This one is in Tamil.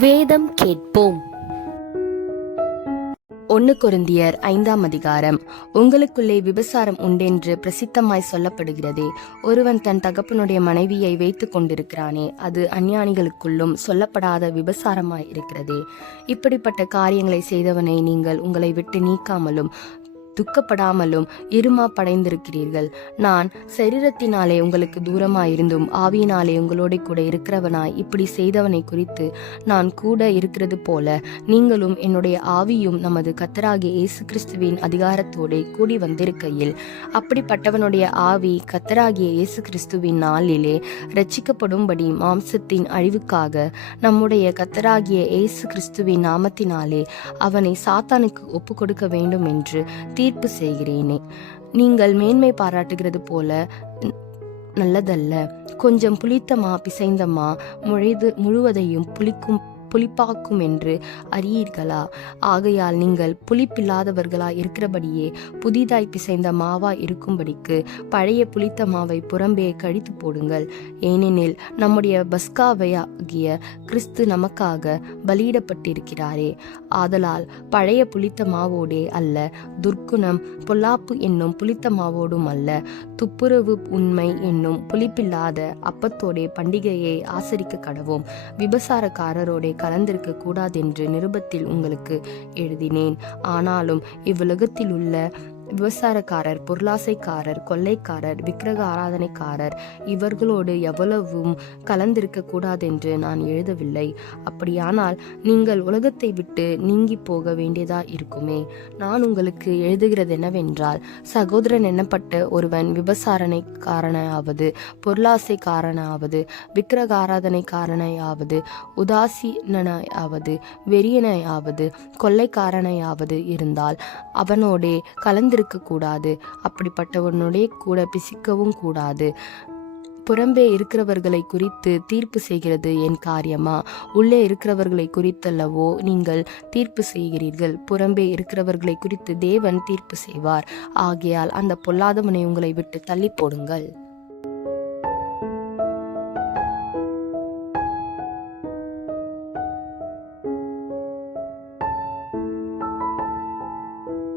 வேதம் கேட்போம். ஒன்னு கொருந்தியர் ஐந்தாம் அதிகாரம். உங்களுக்குள்ளே விபசாரம் உண்டென்று பிரசித்தமாய் சொல்லப்படுகிறதே. ஒருவன் தன் தகப்பனுடைய மனைவியை வைத்துக் கொண்டிருக்கிறானே அது அஞ்ஞானிகளுக்குள்ளும் சொல்லப்படாத விபசாரமாய் இருக்கிறதே. இப்படிப்பட்ட காரியங்களை செய்தவனை நீங்கள் உங்களை விட்டு நீக்காமலும் துக்கப்படாமலும் இருமா படைந்திருக்கிறீர்கள். நான் சரீரத்தினாலே உங்களுக்கு தூரமாயிருந்தும் ஆவியினாலே உங்களோட கூட இருக்கிறவனாய் இப்படி செய்தவனை குறித்து நான் கூட இருக்கிறது போல நீங்களும் என்னுடைய ஆவியும் நமது கத்தராகிய இயேசு கிறிஸ்துவின் அதிகாரத்தோடு கூடி வந்திருக்கையில். அப்படிப்பட்டவனுடைய ஆவி கத்தராகிய இயேசு கிறிஸ்துவின் நாளிலே ரட்சிக்கப்படும்படி மாம்சத்தின் அழிவுக்காக நம்முடைய கத்தராகிய இயேசு கிறிஸ்துவின் நாமத்தினாலே அவனை சாத்தானுக்கு ஒப்பு கொடுக்க வேண்டும் என்று தீ தீர்ப்பு செய்கிறேனே. நீங்கள் மேன்மை பாராட்டுகிறது போல நல்லதல்ல. கொஞ்சம் புளித்தமா பிசைந்தமா முழைது முழுவதையும் புளிக்கும் புளிப்பாக்கும் என்று அறியீர்களா? ஆகையால் நீங்கள் புளிப்பில்லாதவர்களா இருக்கிறபடியே புதிதாய் பிசைந்த மாவா இருக்கும்படிக்கு பழைய புளித்த மாவை புறம்பே கழித்து போடுங்கள். ஏனெனில் நம்முடைய பஸ்காவையாகிய கிறிஸ்து நமக்காக பலியிடப்பட்டிருக்கிறாரே. ஆதலால் பழைய புளித்த மாவோடே அல்ல துர்க்குணம் பொல்லாப்பு என்னும் புளித்த மாவோடும் அல்ல துப்புரவு உண்மை என்னும் புளிப்பில்லாத அப்பத்தோடே பண்டிகையை ஆசரிக்க கடவோம். விபசாரக்காரரோடே கலந்திருக்க கூடாதென்று நிருபத்தில் உங்களுக்கு எழுதினேன். ஆனாலும் இவ்வுலகத்தில் உள்ள விபசாரக்காரர் பொருளாசைக்காரர் கொள்ளைக்காரர் விக்கிரக ஆராதனைக்காரர் இவர்களோடு எவ்வளவும் கலந்திருக்க கூடாதென்று நான் எழுதவில்லை. அப்படியானால் நீங்கள் உலகத்தை விட்டு நீங்கி போக வேண்டியதா இருக்குமே? நான் உங்களுக்கு எழுதுகிறது என்னவென்றால் சகோதரன் எண்ணப்பட்ட ஒருவன் விபசாரணைக்காரனாவது பொருளாசைக்காரனாவது விக்கிரக ஆராதனைக்காரனையாவது உதாசீனாவது வெறியனையாவது கொள்ளைக்காரனையாவது இருந்தால் அவனோடே கலந்து இருக்கக்கூடாது. அப்படிப்பட்டவனுடைய கூட பிசிக்கவும் கூடாது. புறம்பே இருக்கிறவர்களை குறித்து தீர்ப்பு செய்கிறது என் காரியமா? உள்ளே இருக்கிறவர்களை குறித்தல்லவோ நீங்கள் தீர்ப்பு செய்கிறீர்கள். புறம்பே இருக்கிறவர்களை குறித்து தேவன் தீர்ப்பு செய்வார். ஆகையால் அந்த பொல்லாதவனை உங்களை விட்டு தள்ளி போடுங்கள்.